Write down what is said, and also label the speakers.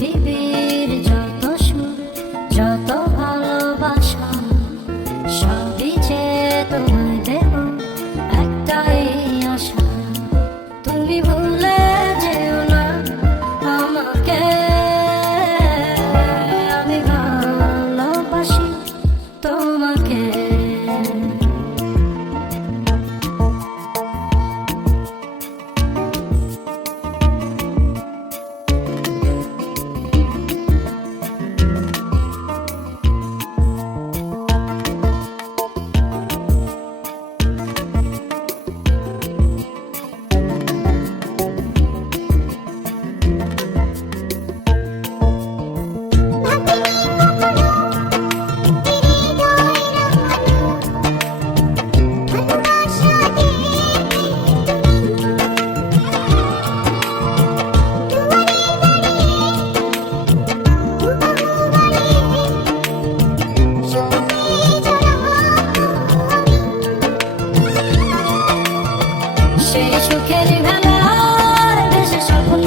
Speaker 1: sleeping. সেই সুখের মেলার দেশে স্বপ্ন